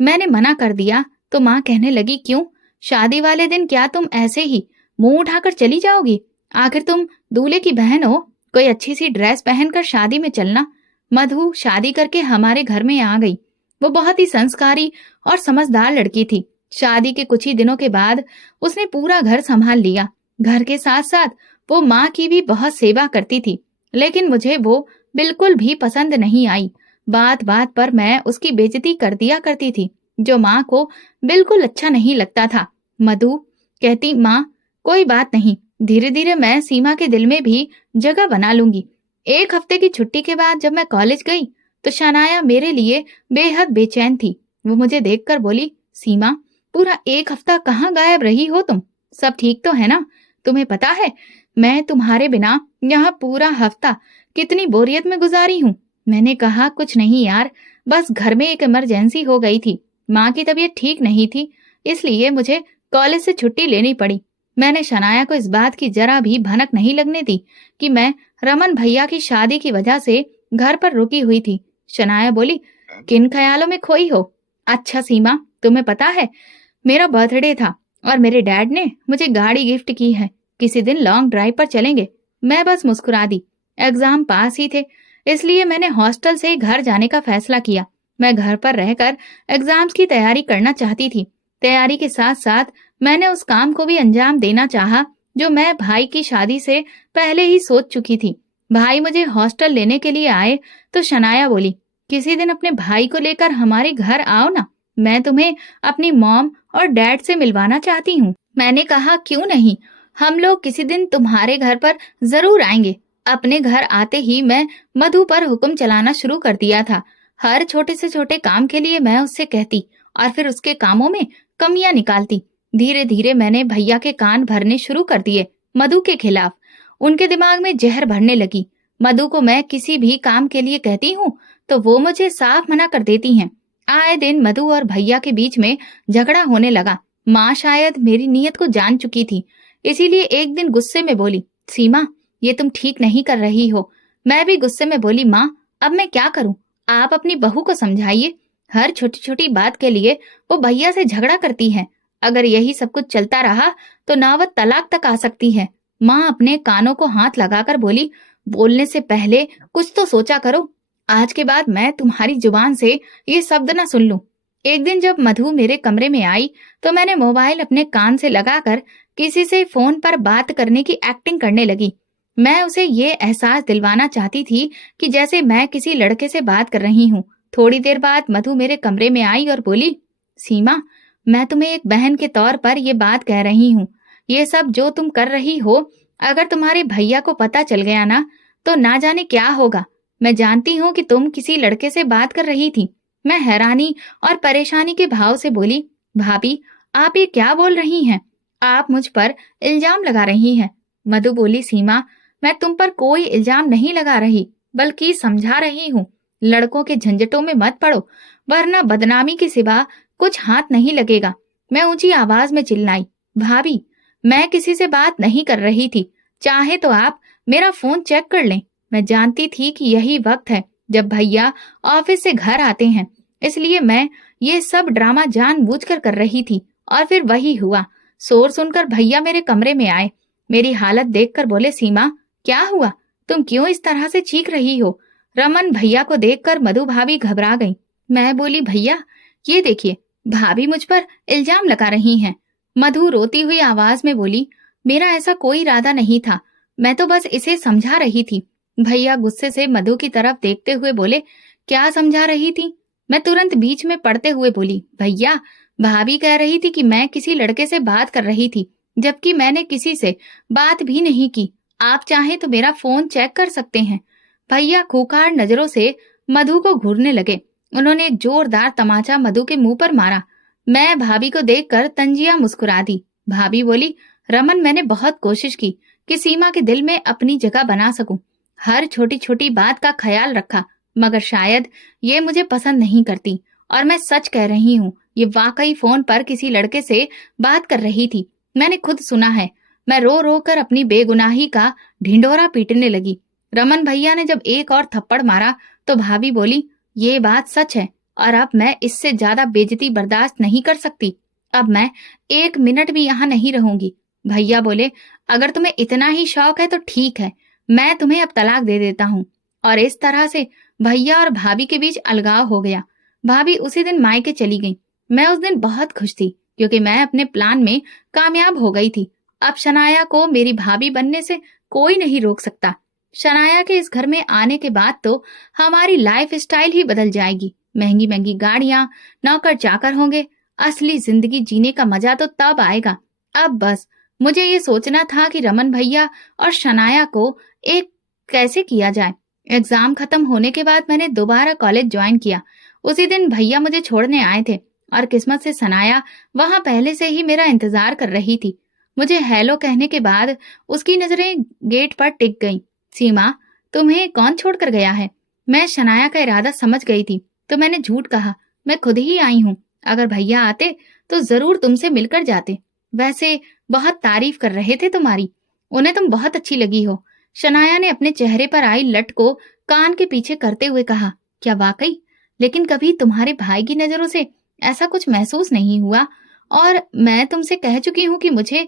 मैंने मना कर दिया तो माँ कहने लगी, क्यों, शादी वाले दिन क्या तुम ऐसे ही मुंह उठाकर चली जाओगी? आखिर तुम दूल्हे की बहन हो, कोई अच्छी सी ड्रेस पहनकर शादी में चलना। मधु शादी करके हमारे घर में आ गई। वो बहुत ही संस्कारी और समझदार लड़की थी। शादी के कुछ ही दिनों के बाद उसने पूरा घर संभाल लिया। घर के साथ साथ वो माँ की भी बहुत सेवा करती थी, लेकिन मुझे वो बिल्कुल भी पसंद नहीं आई। बात बात पर मैं उसकी बेइज्जती कर दिया करती थी, जो माँ को बिल्कुल अच्छा नहीं लगता था। मधु कहती, माँ, कोई बात नहीं, धीरे धीरे मैं सीमा के दिल में भी जगह बना लूंगी। 1 हफ्ते की छुट्टी के बाद जब मैं कॉलेज गई तो शनाया मेरे लिए बेहद बेचैन थी। वो मुझे देखकर बोली, सीमा, पूरा 1 हफ्ता कहाँ गायब रही हो तुम? सब ठीक तो है ना? तुम्हें पता है मैं तुम्हारे बिना यहाँ पूरा हफ्ता कितनी बोरियत में गुजारी हूँ। मैंने कहा, कुछ नहीं यार, बस घर में एक इमरजेंसी हो गई थी। माँ की तबीयत ठीक नहीं थी, इसलिए मुझे कॉलेज से छुट्टी लेनी पड़ी। मैंने शनाया को इस बात की जरा भी भनक नहीं लगने दी कि मैं रमन भैया की शादी की वजह से घर पर रुकी हुई थी। शनाया बोली, किन ख्यालों में खोई हो? अच्छा सीमा, तुम्हें पता है मेरा बर्थडे था और मेरे डैड ने मुझे गाड़ी गिफ्ट की है। किसी दिन लॉन्ग ड्राइव पर चलेंगे। मैं बस मुस्कुरा दी। एग्जाम पास ही थे, इसलिए मैंने हॉस्टल से घर जाने का फैसला किया। मैं घर पर रहकर एग्जाम्स की तैयारी करना चाहती थी। तैयारी के साथ साथ मैंने उस काम को भी अंजाम देना चाहा जो मैं भाई की शादी से पहले ही सोच चुकी थी। भाई मुझे हॉस्टल लेने के लिए आए तो शनाया बोली, किसी दिन अपने भाई को लेकर हमारे घर आओ ना, मैं तुम्हें अपनी मॉम और डैड से मिलवाना चाहती हूँ। मैंने कहा क्यों नहीं, हम लोग किसी दिन तुम्हारे घर पर जरूर आएंगे। अपने घर आते ही मैं मधु पर हुक्म चलाना शुरू कर दिया था। हर छोटे से छोटे काम के लिए मैं उससे कहती और फिर उसके कामों में कमियां निकालती। धीरे धीरे मैंने भैया के कान भरने शुरू कर दिए मधु के खिलाफ। उनके दिमाग में जहर भरने लगी। मधु को मैं किसी भी काम के लिए कहती हूँ तो वो मुझे साफ मना कर देती हैं। आए दिन मधु और भैया के बीच में झगड़ा होने लगा। माँ शायद मेरी नीयत को जान चुकी थी, इसीलिए एक दिन गुस्से में बोली, सीमा ये तुम ठीक नहीं कर रही हो। मैं भी गुस्से में बोली, माँ अब मैं क्या करूँ, आप अपनी बहू को समझाइए। हर छोटी छोटी बात के लिए वो भैया से झगड़ा करती है। अगर यही सब कुछ चलता रहा तो नौबत तलाक तक आ सकती है। माँ अपने कानों को हाथ लगाकर बोली, बोलने से पहले कुछ तो सोचा करो। आज के बाद मैं तुम्हारी जुबान से ये शब्द न सुन लूं। एक दिन जब मधु मेरे कमरे में आई तो मैंने मोबाइल अपने कान से लगाकर किसी से फोन पर बात करने की एक्टिंग करने लगी। मैं उसे ये एहसास दिलवाना चाहती थी कि जैसे मैं किसी लड़के से बात कर रही हूँ। थोड़ी देर बाद मधु मेरे कमरे में आई और बोली, सीमा मैं तुम्हें एक बहन के तौर पर ये बात कह रही हूँ। ये सब जो तुम कर रही हो अगर तुम्हारे भैया को पता चल गया ना तो ना जाने क्या होगा। मैं जानती हूँ कि तुम किसी लड़के से बात कर रही थी। मैं हैरानी और परेशानी के भाव से बोली, भाभी आप ये क्या बोल रही हैं? आप मुझ पर इल्जाम लगा रही हैं। मधु बोली, सीमा मैं तुम पर कोई इल्जाम नहीं लगा रही बल्कि समझा रही हूँ। लड़कों के झंझटों में मत पड़ो वरना बदनामी के सिवा कुछ हाथ नहीं लगेगा। मैं ऊंची आवाज में चिल्लाई, भाभी मैं किसी से बात नहीं कर रही थी, चाहे तो आप मेरा फोन चेक कर लें। मैं जानती थी कि यही वक्त है जब भैया ऑफिस से घर आते हैं, इसलिए मैं ये सब ड्रामा जानबूझकर कर रही थी। और फिर वही हुआ। शोर सुनकर भैया मेरे कमरे में आए। मेरी हालत देखकर बोले, सीमा क्या हुआ, तुम क्यों इस तरह से चीख रही हो? रमन भैया को देखकर मधु भाभी घबरा गई। मैं बोली, भैया ये देखिए भाभी मुझ पर इल्जाम लगा रही हैं। मधु रोती हुई आवाज में बोली, मेरा ऐसा कोई इरादा नहीं था, मैं तो बस इसे समझा रही थी। भैया गुस्से से मधु की तरफ देखते हुए बोले, क्या समझा रही थी? मैं तुरंत बीच में पड़ते हुए बोली, भैया भाभी कह रही थी कि मैं किसी लड़के से बात कर रही थी जबकि मैंने किसी से बात भी नहीं की। आप चाहें तो मेरा फोन चेक कर सकते हैं। भैया खूंखार नजरों से मधु को घूरने लगे। उन्होंने एक जोरदार तमाचा मधु के मुंह पर मारा। मैं भाभी को देखकर तंजिया मुस्कुरा दी। भाभी बोली, रमन मैंने बहुत कोशिश की कि सीमा के दिल में अपनी जगह बना सकूं। हर छोटी छोटी बात का ख्याल रखा, मगर शायद ये मुझे पसंद नहीं करती। और मैं सच कह रही हूँ, ये वाकई फोन पर किसी लड़के से बात कर रही थी। मैंने खुद सुना है। मैं रो रो कर अपनी बेगुनाही का ढिंढोरा पीटने लगी। रमन भैया ने जब एक और थप्पड़ मारा तो भाभी बोली, ये बात सच है और अब मैं इससे ज्यादा बेइज्जती बर्दाश्त नहीं कर सकती। अब मैं 1 मिनट भी यहाँ नहीं रहूंगी। भैया बोले, अगर तुम्हें इतना ही शौक है तो ठीक है, मैं तुम्हें अब तलाक दे देता हूँ। और इस तरह से भैया और भाभी के बीच अलगाव हो गया। भाभी उसी दिन मायके चली गई। मैं उस दिन बहुत खुश थी क्योंकि मैं अपने प्लान में कामयाब हो गई थी। अब शनाया को मेरी भाभी बनने से कोई नहीं रोक सकता। शनाया के इस घर में आने के बाद तो हमारी लाइफ स्टाइल ही बदल जाएगी। महंगी महंगी गाड़ियां, नौकर चाकर होंगे। असली जिंदगी जीने का मजा तो तब आएगा। अब बस मुझे ये सोचना था कि रमन भैया और शनाया को एक कैसे किया जाए। एग्जाम खत्म होने के बाद मैंने दोबारा कॉलेज ज्वाइन किया। उसी दिन भैया मुझे छोड़ने आए थे और किस्मत से शनाया वहां पहले से ही मेरा इंतजार कर रही थी। मुझे हेलो कहने के बाद उसकी नजरें गेट पर टिक गईं। सीमा तुम्हें कौन छोड़कर गया है? मैं शनाया का इरादा समझ गई थी तो मैंने झूठ कहा, मैं खुद ही आई हूँ। अगर भैया आते तो जरूर तुमसे मिलकर जाते। वैसे बहुत तारीफ कर रहे थे तुम्हारी, उन्हें तुम बहुत अच्छी लगी हो। शनाया ने अपने चेहरे पर आई लट को कान के पीछे करते हुए कहा, क्या वाकई? लेकिन कभी तुम्हारे भाई की नजरों से ऐसा कुछ महसूस नहीं हुआ। और मैं तुमसे कह चुकी हूँ कि मुझसे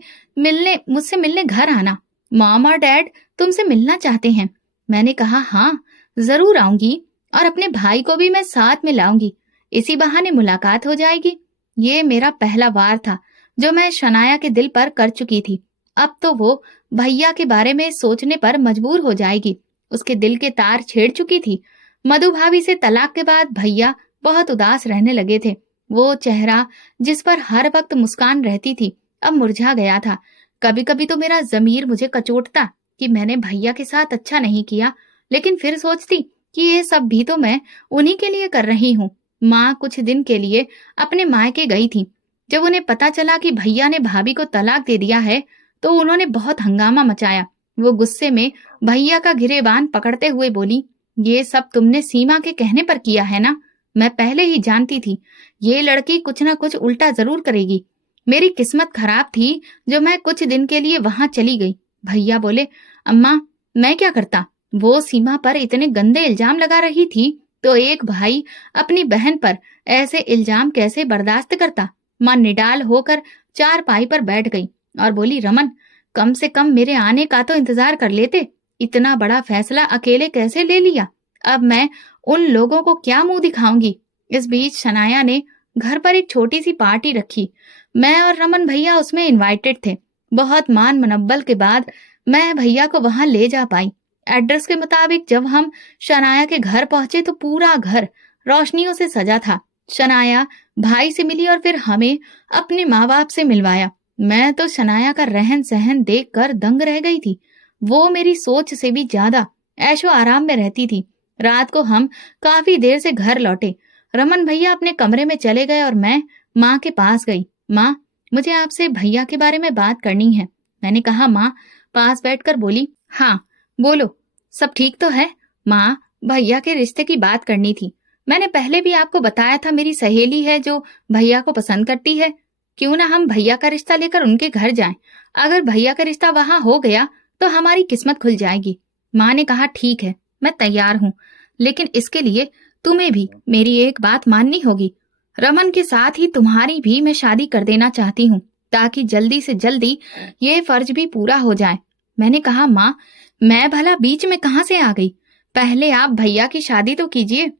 मिलने घर आना। मॉम और डैड तुमसे मिलना चाहते हैं। मैंने कहा, हाँ जरूर आऊंगी और अपने भाई को भी मैं साथ में लाऊंगी। इसी बहाने मुलाकात हो जाएगी। ये मेरा पहला वार था जो मैं शनाया के दिल पर कर चुकी थी। अब तो वो भैया के बारे में सोचने पर मजबूर हो जाएगी। उसके दिल के तार छेड़ चुकी थी। मधु भाभी से तलाक के बाद भैया बहुत उदास रहने लगे थे। वो चेहरा जिस पर हर वक्त मुस्कान रहती थी अब मुरझा गया था। कभी कभी तो मेरा जमीर मुझे कचोटता कि मैंने भैया के साथ अच्छा नहीं किया, लेकिन फिर सोचती कि ये सब भी तो मैं उन्हीं के लिए कर रही हूँ। माँ कुछ दिन के लिए अपने मायके गई थी। जब उन्हें पता चला कि भैया ने भाभी को तलाक दे दिया है तो उन्होंने बहुत हंगामा मचाया। वो गुस्से में भैया का गिरेबान पकड़ते हुए बोली, ये सब तुमने सीमा के कहने पर किया है ना? मैं पहले ही जानती थी ये लड़की कुछ ना कुछ उल्टा जरूर करेगी। मेरी किस्मत खराब थी जो मैं कुछ दिन के लिए वहां चली गई। भैया बोले, अम्मा मैं क्या करता? वो सीमा पर इतने गंदे इल्जाम लगा रही थी तो एक भाई अपनी बहन पर ऐसे इल्जाम कैसे बर्दाश्त करता? माँ निडाल होकर चारपाई पर बैठ गई और बोली, रमन कम से कम मेरे आने का तो इंतजार कर लेते। इतना बड़ा फैसला अकेले कैसे ले लिया? अब मैं उन लोगों को क्या मुंह दिखाऊंगी? इस बीच शनाया ने घर पर एक छोटी सी पार्टी रखी। मैं और रमन भैया उसमें इनवाइटेड थे। बहुत मान मनब्बल के बाद मैं भैया को वहां ले जा पाई। एड्रेस के मुताबिक जब हम शनाया के घर पहुंचे तो पूरा घर रोशनियों से सजा था। शनाया भाई से मिली और फिर हमें अपने माँ बाप से मिलवाया। मैं तो शनाया का रहन सहन देखकर दंग रह गई थी। वो मेरी सोच से भी ज्यादा ऐशो आराम में रहती थी। रात को हम काफी देर से घर लौटे। रमन भैया अपने कमरे में चले गए और मैं माँ के पास गई। माँ मुझे आपसे भैया के बारे में बात करनी है। मैंने कहा। माँ पास बैठकर बोली, हाँ बोलो, सब ठीक तो है? माँ भैया के रिश्ते की बात करनी थी। मैंने पहले भी आपको बताया था मेरी सहेली है जो भैया को पसंद करती है। क्यों ना हम भैया का रिश्ता लेकर उनके घर जाएं। अगर भैया का रिश्ता वहां हो गया तो हमारी किस्मत खुल जाएगी। माँ ने कहा, ठीक है मैं तैयार हूँ, लेकिन इसके लिए तुम्हें भी मेरी एक बात माननी होगी। रमन के साथ ही तुम्हारी भी मैं शादी कर देना चाहती हूँ ताकि जल्दी से जल्दी ये फर्ज भी पूरा हो जाए। मैंने कहा, माँ मैं भला बीच में कहाँ से आ गई? पहले आप भैया की शादी तो कीजिए।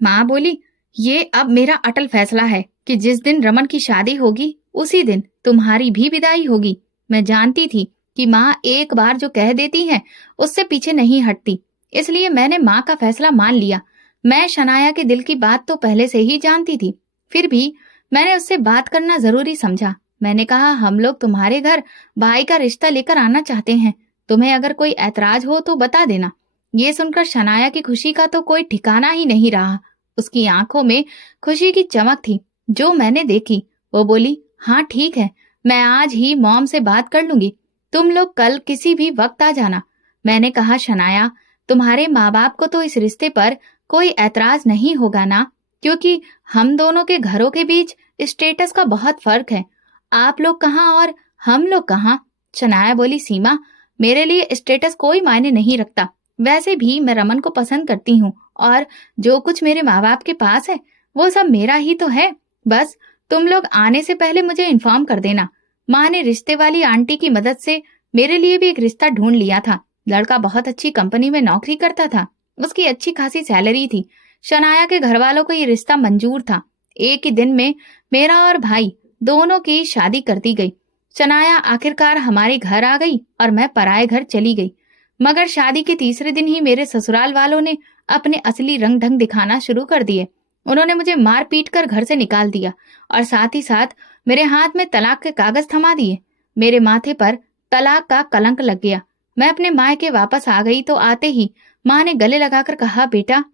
माँ बोली, ये अब मेरा अटल फैसला है कि जिस दिन रमन की शादी होगी उसी दिन तुम्हारी भी विदाई होगी। मैं जानती थी कि माँ एक बार जो कह देती है उससे पीछे नहीं हटती, इसलिए मैंने माँ का फैसला मान लिया। मैं शनाया के दिल की बात तो पहले से ही जानती थी, फिर भी मैंने उससे बात करना जरूरी समझा। मैंने कहा, हम लोग तुम्हारे घर भाई का रिश्ता लेकर आना चाहते हैं। तुम्हें अगर कोई ऐतराज हो तो बता देना। ये सुनकर शनाया की खुशी का तो कोई ठिकाना ही नहीं रहा। उसकी आंखों में खुशी की चमक थी जो मैंने देखी। वो बोली, हाँ ठीक है, मैं आज ही मॉम से बात कर लूंगी। तुम लोग कल किसी भी वक्त आ जाना। मैंने कहा, शनाया तुम्हारे माँ बाप को तो इस रिश्ते पर कोई ऐतराज नहीं होगा ना? क्योंकि हम दोनों के घरों के बीच स्टेटस का बहुत फर्क है। आप लोग कहाँ और हम लोग कहाँ? शनाया बोली, सीमा मेरे लिए स्टेटस कोई मायने नहीं रखता। वैसे भी मैं रमन को पसंद करती हूँ और जो कुछ मेरे माँ बाप के पास है वो सब मेरा ही तो है। बस तुम लोग आने से पहले मुझे इन्फॉर्म कर देना। माँ ने रिश्ते वाली आंटी की मदद से मेरे लिए भी एक रिश्ता ढूंढ लिया था। लड़का बहुत अच्छी कंपनी में नौकरी करता था, उसकी अच्छी खासी सैलरी थी। शनाया के घर वालों को ये रिश्ता मंजूर था। एक ही दिन में मेरा और भाई दोनों की शादी कर दी गई। शनाया आखिरकार हमारे घर आ गई और मैं पराए घर चली गई। मगर शादी के तीसरे दिन ही मेरे ससुराल वालों ने अपने असली रंग ढंग दिखाना शुरू कर दिए। उन्होंने मुझे मार पीट कर घर से निकाल दिया और साथ ही साथ मेरे हाथ में तलाक के कागज थमा दिए। मेरे माथे पर तलाक का कलंक लग गया। मैं अपने मायके वापस आ गई तो आते ही माँ ने गले लगाकर कहा, बेटा।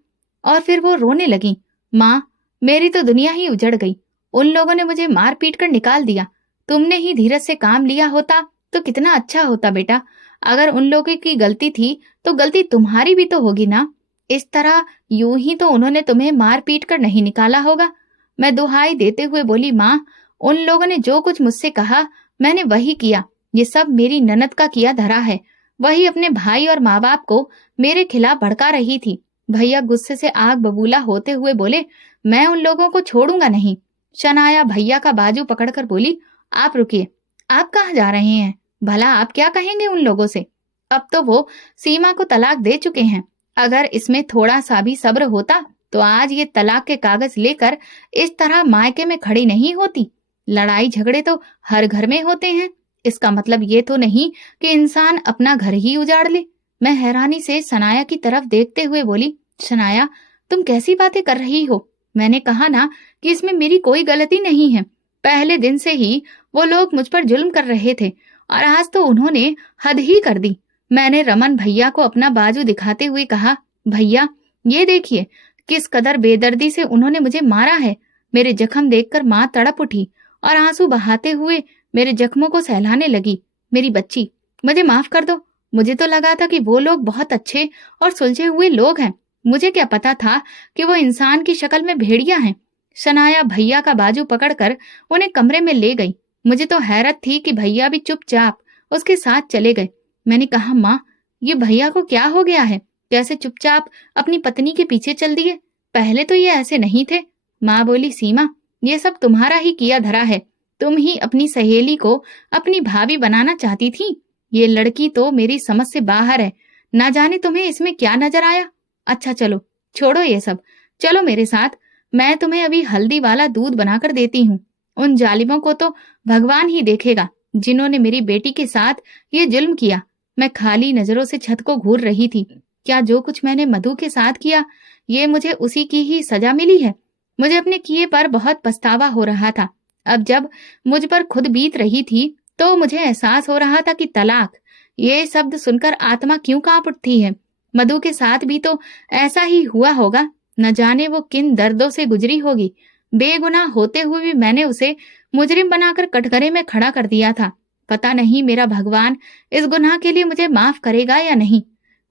और फिर वो रोने लगी। माँ मेरी तो दुनिया ही उजड़ गई। उन लोगों ने मुझे मार पीट कर निकाल दिया। तुमने ही धीरज से काम लिया होता तो कितना अच्छा होता बेटा। अगर उन लोगों की गलती थी तो गलती तुम्हारी भी तो होगी ना। इस तरह यूं ही तो उन्होंने तुम्हें मार पीट कर नहीं निकाला होगा। मैं दुहाई देते हुए बोली, माँ उन लोगों ने जो कुछ मुझसे कहा मैंने वही किया। ये सब मेरी ननद का किया धरा है। वही अपने भाई और माँ बाप को मेरे खिलाफ भड़का रही थी। भैया गुस्से से आग बबूला होते हुए बोले, मैं उन लोगों को छोड़ूंगा नहीं। शनाया भैया का बाजू पकड़कर बोली, आप रुकिए, आप कहाँ जा रहे हैं? भला आप क्या कहेंगे उन लोगों से? अब तो वो सीमा को तलाक दे चुके हैं। अगर इसमें थोड़ा सा भी सब्र होता तो आज ये तलाक के कागज लेकर इस तरह मायके में खड़ी नहीं होती। लड़ाई झगड़े तो हर घर में होते हैं, इसका मतलब ये तो नहीं कि इंसान अपना घर ही उजाड़ ले। मैं हैरानी से सनाया की तरफ देखते हुए बोली, शनाया, तुम कैसी बातें कर रही हो? मैंने कहा ना कि इसमें मेरी कोई गलती नहीं है। पहले दिन से ही वो लोग मुझ पर जुल्म कर रहे थे और आज तो उन्होंने हद ही कर दी। मैंने रमन भैया को अपना बाजू दिखाते हुए कहा, भैया ये देखिए किस कदर बेदर्दी से उन्होंने मुझे मारा है। मेरे जख्म देखकर माँ तड़प उठी और आंसू बहाते हुए मेरे जख्मों को सहलाने लगी। मेरी बच्ची, मुझे माफ कर दो। मुझे तो लगा था कि वो लोग बहुत अच्छे और सुलझे हुए लोग हैं। मुझे क्या पता था कि वो इंसान की शक्ल में भेड़िया हैं। शनाया भैया का बाजू पकड़कर उन्हें कमरे में ले गई। मुझे तो हैरत थी कि भैया भी चुपचाप उसके साथ चले गए। मैंने कहा, माँ, ये भैया को क्या हो गया है? कैसे चुपचाप अपनी पत्नी के पीछे चल दिए? पहले तो ये ऐसे नहीं थे। माँ बोली, सीमा, ये सब तुम्हारा ही किया धरा है। तुम ही अपनी सहेली को अपनी भाभी बनाना चाहती थी। ये लड़की तो मेरी समझ से बाहर है। ना जाने तुम्हें इसमें क्या नजर आया। अच्छा चलो, छोड़ो ये सब, चलो मेरे साथ। मैं तुम्हें अभी हल्दी वाला दूध बनाकर देती हूँ। उन जालिमों को तो भगवान ही देखेगा जिन्होंने मेरी बेटी के साथ ये जुल्म किया। मैं खाली नजरों से छत को घूर रही थी। क्या जो कुछ मैंने मधु के साथ किया, ये मुझे उसी की ही सजा मिली है? मुझे अपने किए पर बहुत पछतावा हो रहा था। अब जब मुझ पर खुद बीत रही थी तो मुझे एहसास हो रहा था कि तलाक, ये शब्द सुनकर आत्मा क्यों कांप उठती है। मधु के साथ भी तो ऐसा ही हुआ होगा। न जाने वो किन दर्दों से गुजरी होगी। बेगुनाह होते हुए भी मैंने उसे मुजरिम बनाकर कटघरे में खड़ा कर दिया था। पता नहीं मेरा भगवान इस गुनाह के लिए मुझे माफ करेगा या नहीं।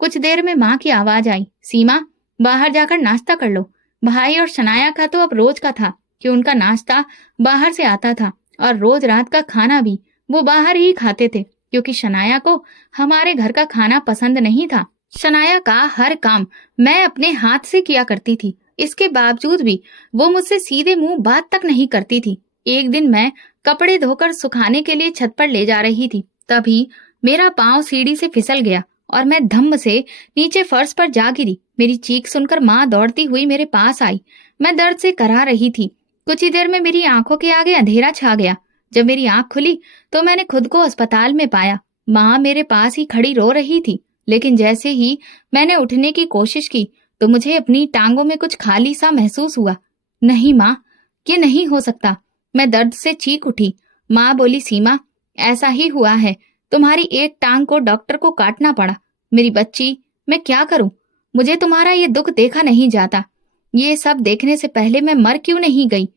कुछ देर में माँ की आवाज आई, सीमा, बाहर जाकर नाश्ता कर लो। भाई और शनाया का तो अब रोज का था कि उनका नाश्ता बाहर से आता था और रोज रात का खाना भी वो बाहर ही खाते थे, क्योंकि शनाया को हमारे घर का खाना पसंद नहीं था। शनाया का हर काम मैं अपने हाथ से किया करती थी। इसके बावजूद भी वो मुझसे सीधे मुंह बात तक नहीं करती थी। एक दिन मैं कपड़े धोकर सुखाने के लिए छत पर ले जा रही थी, तभी मेरा पांव सीढ़ी से फिसल गया और मैं धम्म से नीचे फर्श पर जा गिरी। मेरी चीख सुनकर माँ दौड़ती हुई मेरे पास आई। मैं दर्द से कराह रही थी। कुछ ही देर में मेरी आंखों के आगे अंधेरा छा गया। जब मेरी आंख खुली तो मैंने खुद को अस्पताल में पाया। माँ मेरे पास ही खड़ी रो रही थी, लेकिन जैसे ही मैंने उठने की कोशिश की तो मुझे अपनी टांगों में कुछ खाली सा महसूस हुआ। नहीं माँ, ये नहीं हो सकता। मैं दर्द से चीख उठी। माँ बोली, सीमा, ऐसा ही हुआ है। तुम्हारी एक टांग को डॉक्टर को काटना पड़ा। मेरी बच्ची, मैं क्या करूं? मुझे तुम्हारा ये दुख देखा नहीं जाता। ये सब देखने से पहले मैं मर क्यों नहीं गई?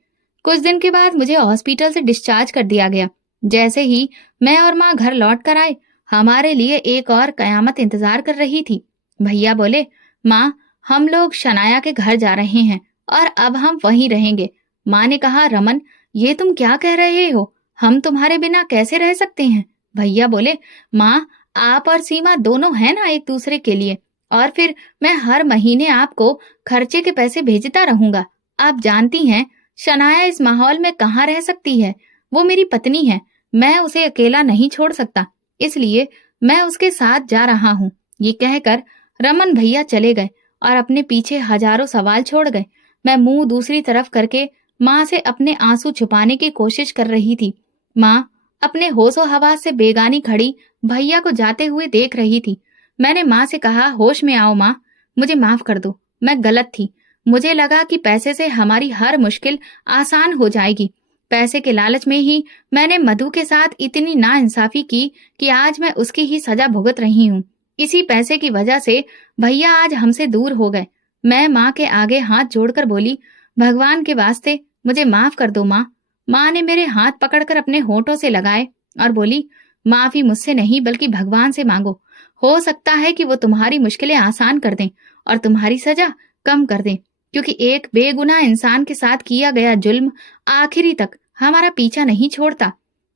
कुछ दिन के बाद मुझे हॉस्पिटल से डिस्चार्ज कर दिया गया। जैसे ही मैं और माँ घर लौट कर आए, हमारे लिए एक और कयामत इंतजार कर रही थी। भैया बोले, माँ, हम लोग शनाया के घर जा रहे हैं और अब हम वहीं रहेंगे। माँ ने कहा, रमन, ये तुम क्या कह रहे हो? हम तुम्हारे बिना कैसे रह सकते हैं? भैया बोले, माँ, आप और सीमा दोनों हैं ना एक दूसरे के लिए, और फिर मैं हर महीने आपको खर्चे के पैसे भेजता रहूंगा। आप जानती हैं शनाया इस माहौल में कहाँ रह सकती है। वो मेरी पत्नी है, मैं उसे अकेला नहीं छोड़ सकता, इसलिए मैं उसके साथ जा रहा हूँ। ये कहकर रमन भैया चले गए और अपने पीछे हजारों सवाल छोड़ गए। मैं मुंह दूसरी तरफ करके माँ से अपने आंसू छुपाने की कोशिश कर रही थी। माँ अपने होशो हवास से बेगानी खड़ी भैया को जाते हुए देख रही थी। मैंने माँ से कहा, होश में आओ माँ, मुझे माफ कर दो, मैं गलत थी। मुझे लगा कि पैसे से हमारी हर मुश्किल आसान हो जाएगी। पैसे के लालच में ही मैंने मधु के साथ इतनी नाइंसाफी की कि आज मैं उसकी ही सजा भुगत रही हूँ। इसी पैसे की वजह से भैया आज हमसे दूर हो गए। मैं माँ के आगे हाथ जोड़कर बोली, भगवान के वास्ते मुझे माफ कर दो माँ। माँ ने मेरे हाथ पकड़कर अपने होठों से लगाए और बोली, माफी मुझसे नहीं बल्कि भगवान से मांगो। हो सकता है कि वो तुम्हारी मुश्किलें आसान कर दें और तुम्हारी सजा कम कर दें, क्योंकि एक बेगुनाह इंसान के साथ किया गया जुल्म आखिरी तक हमारा पीछा नहीं छोड़ता।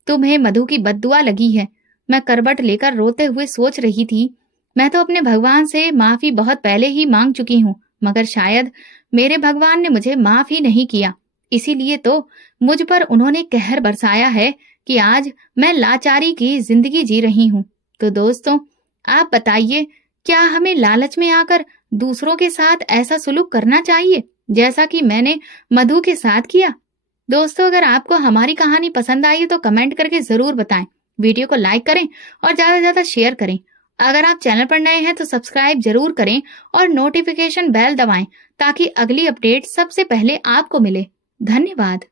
तुम्हें मधु की बद्दुआ लगी है। मैं करवट लेकर रोते हुए सोच रही थी, मैं तो अपने भगवान से माफी बहुत पहले ही मांग चुकी हूँ, मगर शायद मेरे भगवान ने मुझे माफ ही नहीं किया। इसीलिए तो मुझ पर उन्होंने कहर बरसाया है कि आज मैं लाचारी की जिंदगी जी रही हूँ। तो दोस्तों, आप बताइए, क्या हमें लालच में आकर दूसरों के साथ ऐसा सुलूक करना चाहिए जैसा कि मैंने मधु के साथ किया? दोस्तों, अगर आपको हमारी कहानी पसंद आई है तो कमेंट करके जरूर बताएं। वीडियो को लाइक करें और ज्यादा से ज्यादा शेयर करें। अगर आप चैनल पर नए हैं तो सब्सक्राइब जरूर करें और नोटिफिकेशन बेल दबाएं ताकि अगली अपडेट सबसे पहले आपको मिले। धन्यवाद।